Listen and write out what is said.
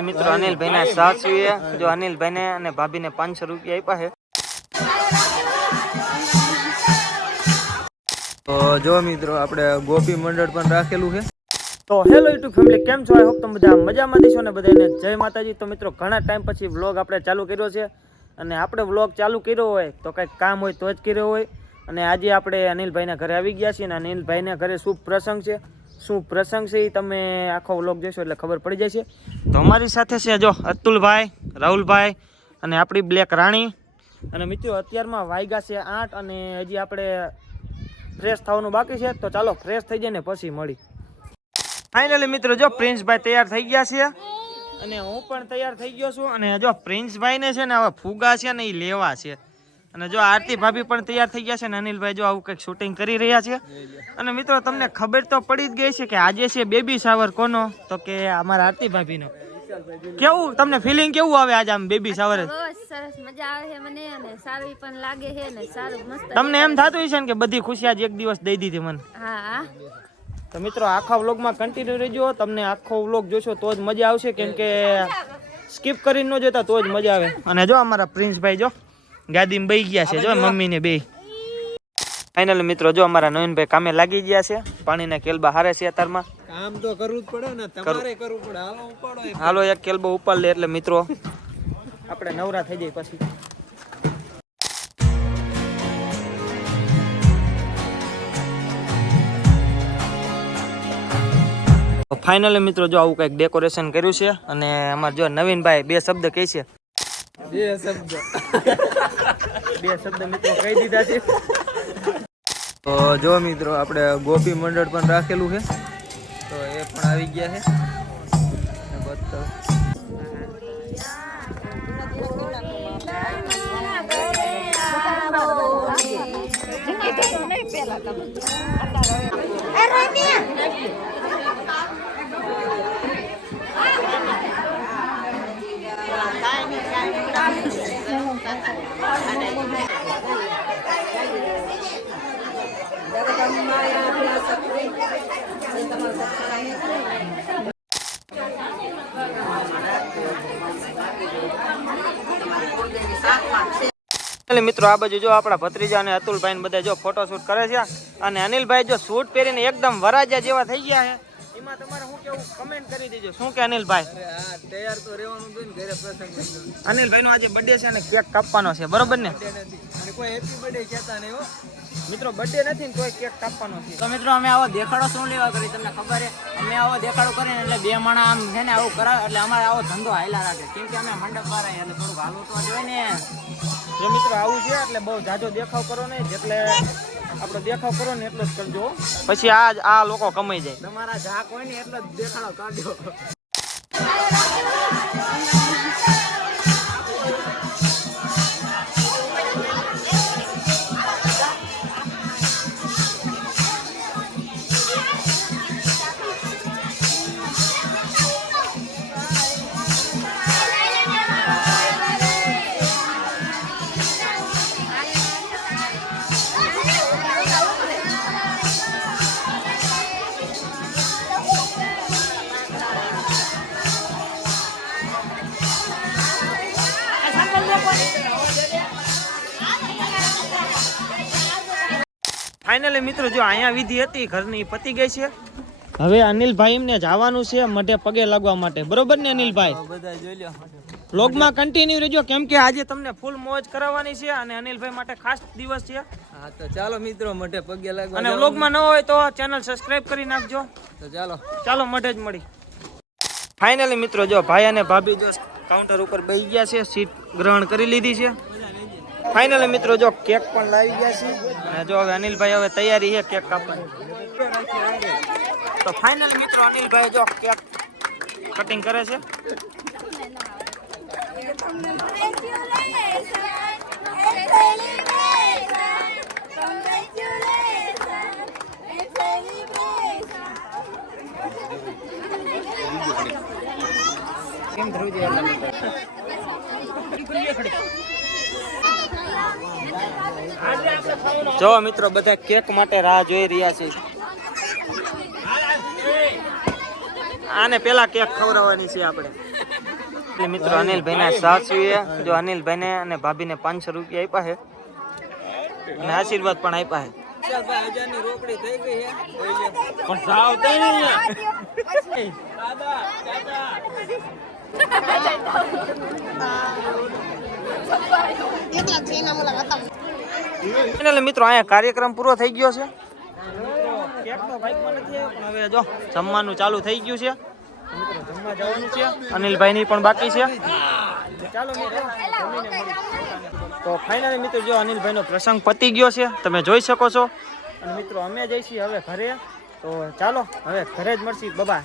Finally મિત્રો અનિલભાઈ ના સાચવીએ જો અનિલભાઈ ને અને ભાભી ને પાંચસો રૂપિયા આપ્યા છે. તો જો મિત્રો આપણે ગોપી મંડળ પણ રાખેલું છે. તો હેલો યુટ્યુબ ફેમિલી કેમ છો? આઈ હોપ તમે બધા મજામાં દેશો ને બધાને જય માતાજી. તો મિત્રો ઘણા ટાઈમ પછી વ્લોગ આપણે ચાલુ કર્યો છે અને આપણે વ્લોગ ચાલુ કર્યો હોય તો કંઈક કામ હોય તો જ કર્યો હોય. અને આજે આપણે અનિલભાઈના ઘરે આવી ગયા છીએ અને અનિલભાઈના ઘરે શુભ પ્રસંગ છે. શું પ્રસંગ છે એ તમે આખો વ્લોગ જોશો એટલે ખબર પડી જશે. તો અમારી સાથે છે જો અતુલભાઈ રાહુલભાઈ અને આપણી બ્લેક રાણી. અને મિત્રો અત્યારમાં વાગ્યા છે આઠ અને હજી આપણે ફ્રેશ થવાનું બાકી છે. તો ચાલો ફ્રેશ થઈ જાય ને પછી મળી. ફાઇનલી મિત્રો જો પ્રિન્સભાઈ તૈયાર થઈ ગયા છે. અને હું પણ તૈયાર થઈ ગયો છું. અને જો પ્રિન્સભાઈને છે ને હવે ફુગા છે ને એ લેવા છે. અને જો આરતી ભાભી પણ તૈયાર થઈ ગયા છે ને અનિલભાઈ જો આવું કંઈક શૂટિંગ કરી રહ્યા છે. અને મિત્રો તમને ખબર તો પડી જ ગઈ છે કે આજે છે બેબી શાવર કોનો? તો કે અમારા આરતી ભાભીનો. કેવું તમને ફિલિંગ કેવું આવે આજે આમ બેબી શાવર સરસ મજા આવે છે મને અને સારી પણ લાગે છે ને સારું મસ્ત તમને એમ થાતું હશે ને કે બધી ખુશી આજે એક દિવસ દઈ દીધી મને? હા. હા તો મિત્રો આખા વ્લોગમાં કન્ટિન્યુ રહેજો તમને આખો વ્લોગ જોશો તો જ મજા આવશે. કેમ કે સ્કીપ કરીને ન જોતા તો જ મજા આવે. અને જો અમારા પ્રિન્સભાઈ જો ગાદીમાં બહી ગયા છે. જો મમ્મી ને બે ફાઇનલ મિત્રો જો અમારા નવીનભાઈ કામે લાગી ગયા છે. પાણીના કેલબા હારે છે અત્યારમાં. કામ તો કરવું જ પડે ને તમારે કરવું પડે. હાલો ઉપાડો. હાલો એક કેલબો ઉપાડ લે એટલે મિત્રો આપણે નવરા થઈ જાય પછી. ફાઇનલી મિત્રો જો આવું કંઈક ડેકોરેશન કર્યું છે અને અમારે જો નવીનભાઈ બે શબ્દ કહે છે. બે શબ્દ. બે શબ્દ મિત્રો કહી દીધા છે. તો જો મિત્રો, આપણે ગોપી મંડળ પણ રાખેલું છે. તો એ પણ આવી ગયા છે. બતાવો. મિત્રો, આ બાજુ જો આપણા ભત્રીજા અને અતુલભાઈ બધા જો ફોટો શૂટ કરે છે, અને અનિલભાઈ જો શૂટ પહેરીને એકદમ વરાજા જેવા થઈ ગયા છે. એમાં તમારે શું કેવું? કમેન્ટ કરી દેજો. શું કે અનિલભાઈ? હા તૈયાર તો રહેવાનું હતું ને ઘરે પ્રસંગ. અનિલભાઈ નો આજે બર્થડે છે અને કેક કાપવાનો છે. બરોબર ને? અને કોઈ હેપી બર્થડે કહેતા નહીં હો. મિત્રો બર્થડે નથી ને કોઈ કેક કાપવાનો છે. તો મિત્રો અમે આવો દેખાડો શું લેવા કરી તમને ખબર છે? અમે આવો દેખાડો કરીને એટલે બે માણા આમ છે ને આવું કરાવે એટલે અમારે આવો ધંધો હાયલા રાખે. કેમ કે અમે મંડપ વાળા એટલે થોડુંક હાલવું તો જોઈએ ને. જો મિત્રો આવું છે એટલે બહુ જાજો દેખાવ કરો નહીં. જેટલે આપણો દેખાવ કરો ને એટલો જ કરજો. પછી આ આ લોકો કમાઈ જાય. તમારા ઝાક હોય ને એટલો જ દેખાડો કાઢ્યો ફાઇનલી મિત્રો જો અહીંયા વિધિ હતી ઘરની પતી ગઈ છે. હવે અનિલભાઈ એમને જવાનું છે મઢે પગે લાગવા માટે. બરોબર ને અનિલભાઈ બધા જોઈ લો વ્લોગમાં કન્ટિન્યુ રહેજો કેમ કે આજે તમને ફૂલ મોજ કરાવવાની છે અને અનિલભાઈ માટે ખાસ દિવસ છે. હા તો ચાલો મિત્રો મઢે પગે લાગવા અને જાઓ. વ્લોગમાં ન હોય તો ચેનલ સબસ્ક્રાઇબ કરી નાખજો. તો ચાલો. ચાલો મઢે જ મળી. ફાઇનલી મિત્રો જો ભાઈ અને ભાભી જો કાઉન્ટર ઉપર બેસી ગયા છે સીટ ગ્રહણ કરી લીધી છે. ફાઇનલી મિત્રો, જો કેક પણ લાવી ગયા છે. અને જો હવે અનિલભાઈ હવે તૈયારી છે કેક કાપવાની. તો ફાઇનલ મિત્રો, અનિલભાઈ જો કેક કટિંગ કરે છે. કેમ ધ્રુવ છે જો મિત્રો બધા કેક માટે રાહ જોઈ રહ્યા છે. આને પેલા કેક ખવડાવવાની છે આપણે. એટલે મિત્રો અનિલભાઈ ના સાસુએ જો અનિલભાઈ ને અને ભાભીને પાંચસો રૂપિયા આપ્યા છે. અને આશીર્વાદ પણ આપ્યા છે. ચાલ ભાઈ હજારની રોકડી થઈ ગઈ છે લઈ લે. પણ એટલે મિત્રો, અહીંયા કાર્યક્રમ પૂરો થઈ ગયો છે. હવે જો જમવાનું ચાલુ થઈ ગયું છે. અનિલભાઈ ની પણ બાકી છે. તો ફાઇનલી મિત્રો, જો અનિલભાઈ નો પ્રસંગ પતી ગયો છે, તમે જોઈ શકો છો. અને મિત્રો, અમે જઈશી હવે ઘરે. તો ચાલો, હવે ઘરે જ મળશી. બબા